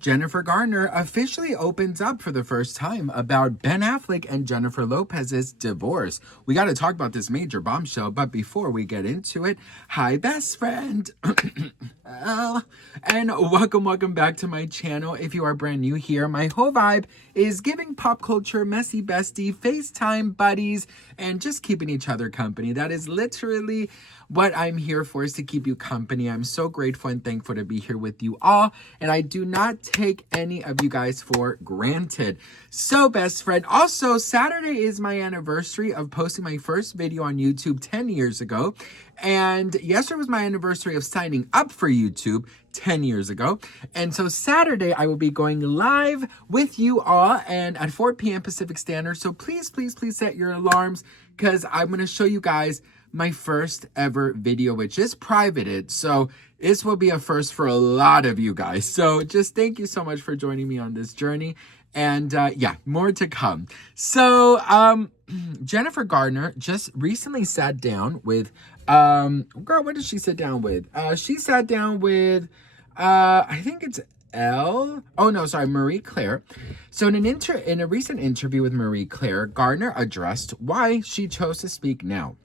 Jennifer Garner officially opens up for the first time about Ben Affleck and Jennifer Lopez's divorce. We got to talk about this major bombshell, but before we get into it, hi, best friend. And welcome back to my channel. If you are brand new here, my whole vibe is giving pop culture messy bestie, FaceTime buddies, and just keeping each other company. That is literally what I'm here for, is to keep you company. I'm so grateful and thankful to be here with you all, and I do not take any of you guys for granted. So, best friend, also, Saturday is my anniversary of posting my first video on YouTube 10 years ago, and yesterday was my anniversary of signing up for YouTube 10 years ago. And so Saturday, I will be going live with you all and at 4 p.m. Pacific Standard. So please set your alarms, because I'm going to show you guys my first ever video, which is privated. So this will be a first for a lot of you guys. So just thank you so much for joining me on this journey. And yeah, more to come. So Jennifer Garner just recently sat down with, girl, what did she sit down with? She sat down with, I think it's Marie Claire. So in a recent interview with Marie Claire, Garner addressed why she chose to speak now,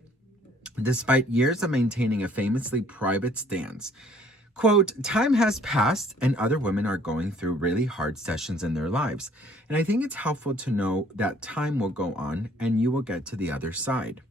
despite years of maintaining a famously private stance. Quote, "Time has passed and other women are going through really hard sessions in their lives. And I think it's helpful to know that time will go on and you will get to the other side.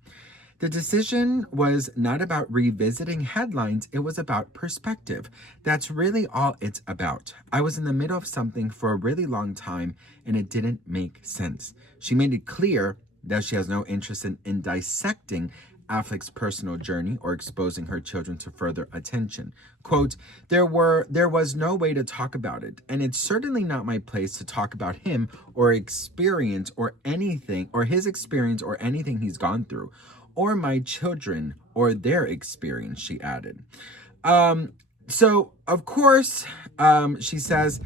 The decision was not about revisiting headlines, it was about perspective. That's really all it's about. I was in the middle of something for a really long time and it didn't make sense." She made it clear that she has no interest in dissecting Affleck's personal journey or exposing her children to further attention. Quote, there was no way to talk about it, and it's certainly not my place to talk about him or experience or anything, or his experience or anything he's gone through, or my children or their experience," she added. So of course, she says,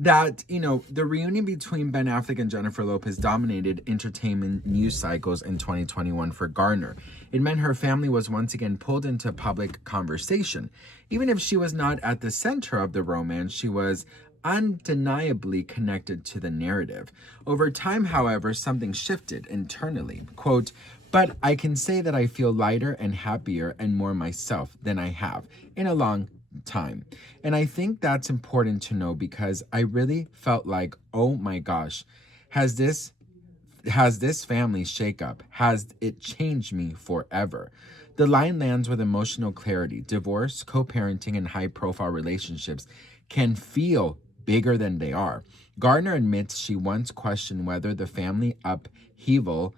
that, the reunion between Ben Affleck and Jennifer Lopez dominated entertainment news cycles in 2021 for Garner. It meant her family was once again pulled into public conversation. Even if she was not at the center of the romance, she was undeniably connected to the narrative. Over time, however, something shifted internally. Quote, "But I can say that I feel lighter and happier and more myself than I have in a long time. And I think that's important to know, because I really felt like, oh my gosh, has this family shakeup, has it changed me forever?" The line lands with emotional clarity. Divorce, co-parenting, and high-profile relationships can feel bigger than they are. Garner admits she once questioned whether the family upheaval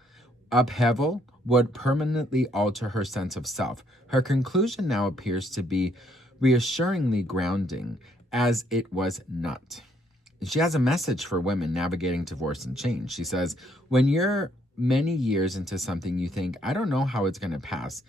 would permanently alter her sense of self. Her conclusion now appears to be reassuringly grounding, as it was not. She has a message for women navigating divorce and change. She says, when you're many years into something, you think, I don't know how it's going to pass.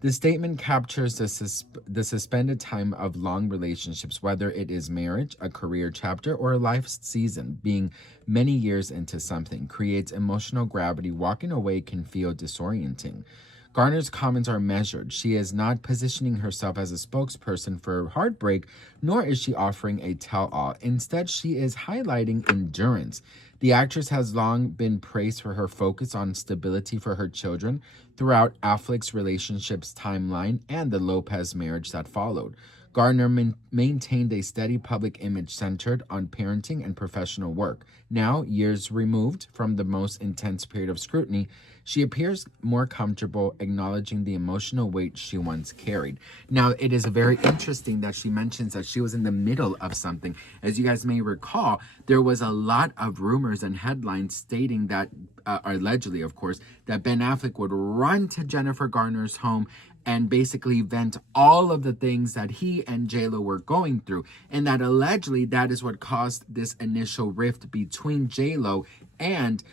The statement captures the suspended time of long relationships, whether it is marriage, a career chapter, or a life season. Being many years into something creates emotional gravity. Walking away can feel disorienting. Garner's comments are measured. She is not positioning herself as a spokesperson for heartbreak, nor is she offering a tell-all. Instead, she is highlighting endurance. The actress has long been praised for her focus on stability for her children throughout Affleck's relationships timeline and the Lopez marriage that followed. Garner maintained a steady public image centered on parenting and professional work. Now, years removed from the most intense period of scrutiny, she appears more comfortable acknowledging the emotional weight she once carried. Now, it is very interesting that she mentions that she was in the middle of something. As you guys may recall, there was a lot of rumors and headlines stating that, allegedly, of course, that Ben Affleck would run to Jennifer Garner's home and basically vent all of the things that he and J-Lo were going through. And that allegedly that is what caused this initial rift between J-Lo and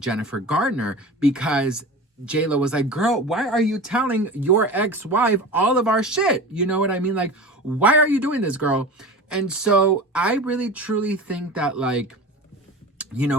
Jennifer Garner, because J-Lo was like, girl, why are you telling your ex-wife all of our shit? You know what I mean? Like, why are you doing this, girl? And so I really truly think that, like,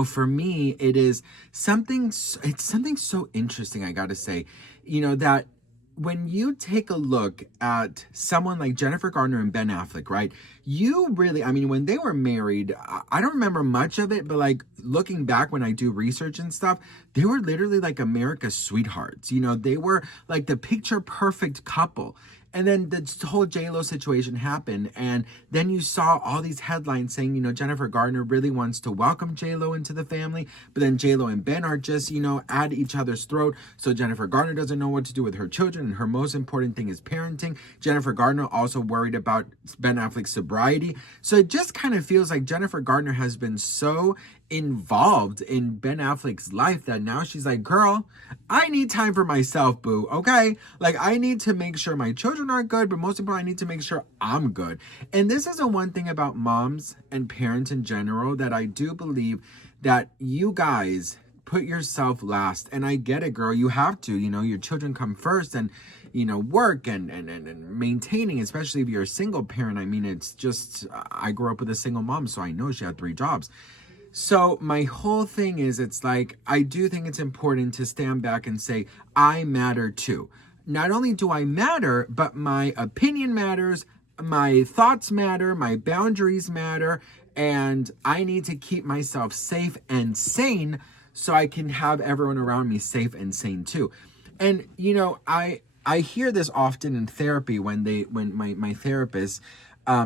for me, it's something so interesting, I gotta say, that when you take a look at someone like Jennifer Garner and Ben Affleck, right? You really, I mean, when they were married, I don't remember much of it, but like looking back when I do research and stuff, they were literally like America's sweethearts. You know, they were like the picture perfect couple. And then the whole J-Lo situation happened. And then you saw all these headlines saying, you know, Jennifer Garner really wants to welcome J-Lo into the family. But then J-Lo and Ben are just, you know, at each other's throat. So Jennifer Garner doesn't know what to do with her children. And her most important thing is parenting. Jennifer Garner also worried about Ben Affleck's sobriety. So it just kind of feels like Jennifer Garner has been so involved in Ben Affleck's life that now she's like, girl, I need time for myself, boo, okay? Like, I need to make sure my children are good, but most importantly, I need to make sure I'm good. And this is the one thing about moms and parents in general that I do believe that you guys put yourself last. And I get it, girl, you have to, you know, your children come first, and you know, work and maintaining, especially if you're a single parent. I mean, it's just, I grew up with a single mom, so I know she had 3 jobs. So my whole thing is, it's like, I do think it's important to stand back and say, I matter too. Not only do I matter, but my opinion matters, my thoughts matter, my boundaries matter, and I need to keep myself safe and sane so I can have everyone around me safe and sane too. And, you know, I hear this often in therapy when my therapist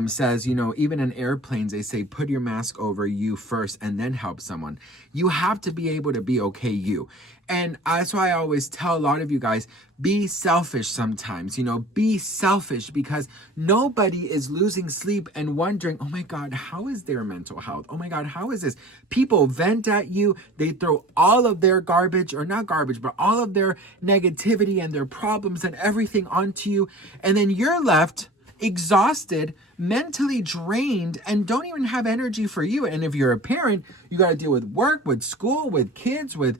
says, you know, even in airplanes, they say, put your mask over you first and then help someone. You have to be able to be okay, you. And that's why I always tell a lot of you guys, be selfish sometimes, you know, be selfish, because nobody is losing sleep and wondering, oh my God, how is their mental health? Oh my God, how is this? People vent at you. They throw all of their garbage, or not garbage, but all of their negativity and their problems and everything onto you. And then you're left exhausted, mentally drained, and don't even have energy for you. And if you're a parent, you got to deal with work, with school, with kids, with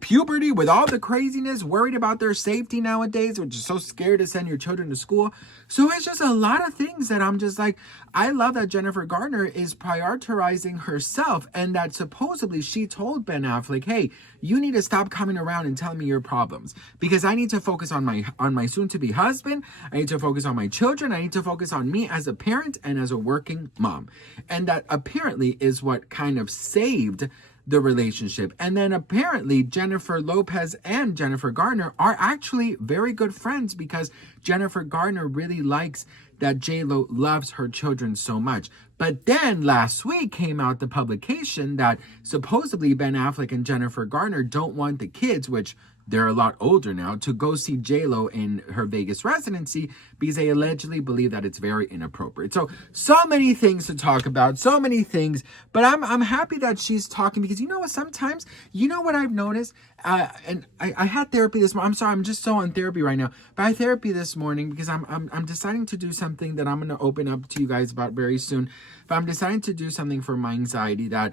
puberty, with all the craziness, worried about their safety nowadays, which is so scared to send your children to school. So it's just a lot of things that I'm just like, I love that Jennifer Garner is prioritizing herself, and that supposedly she told Ben Affleck, hey, you need to stop coming around and telling me your problems, because I need to focus on my soon-to-be husband. I need to focus on my children. I need to focus on me as a parent and as a working mom. And that apparently is what kind of saved the relationship. And then apparently Jennifer Lopez and Jennifer Garner are actually very good friends, because Jennifer Garner really likes that J-Lo loves her children so much. But then last week came out the publication that supposedly Ben Affleck and Jennifer Garner don't want the kids, which they're a lot older now, to go see J-Lo in her Vegas residency, because they allegedly believe that it's very inappropriate. So many things to talk about, so many things. But I'm happy that she's talking, because you know what? Sometimes, you know what I've noticed? And I had therapy this morning. I'm sorry, I'm just so on therapy right now. But I had therapy this morning because I'm deciding to do something that I'm going to open up to you guys about very soon. But I'm deciding to do something for my anxiety that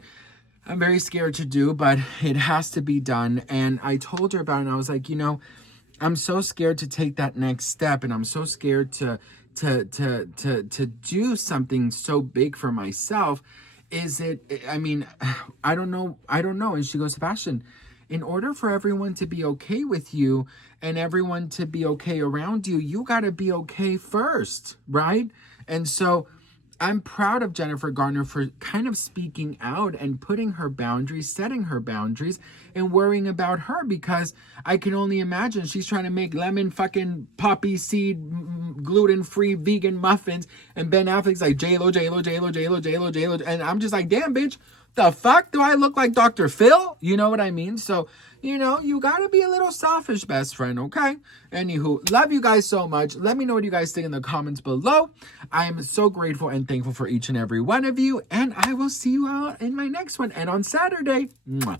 I'm very scared to do, but it has to be done. And I told her about it, and I was like, you know, I'm so scared to take that next step, and I'm so scared to do something so big for myself. I mean, I don't know. And she goes, Sebastian, in order for everyone to be okay with you and everyone to be okay around you, you got to be okay first, right? And so I'm proud of Jennifer Garner for kind of speaking out and putting her boundaries, setting her boundaries, and worrying about her, because I can only imagine she's trying to make lemon fucking poppy seed gluten-free vegan muffins, and Ben Affleck's like, J-Lo, J-Lo, J-Lo, J-Lo, J-Lo, J-Lo, and I'm just like, damn, bitch, the fuck? Do I look like Dr. Phil? You know what I mean? So, you know, you gotta be a little selfish, best friend, okay? Anywho, love you guys so much. Let me know what you guys think in the comments below. I am so grateful and thankful for each and every one of you, and I will see you out in my next one. And on Saturday, mwah,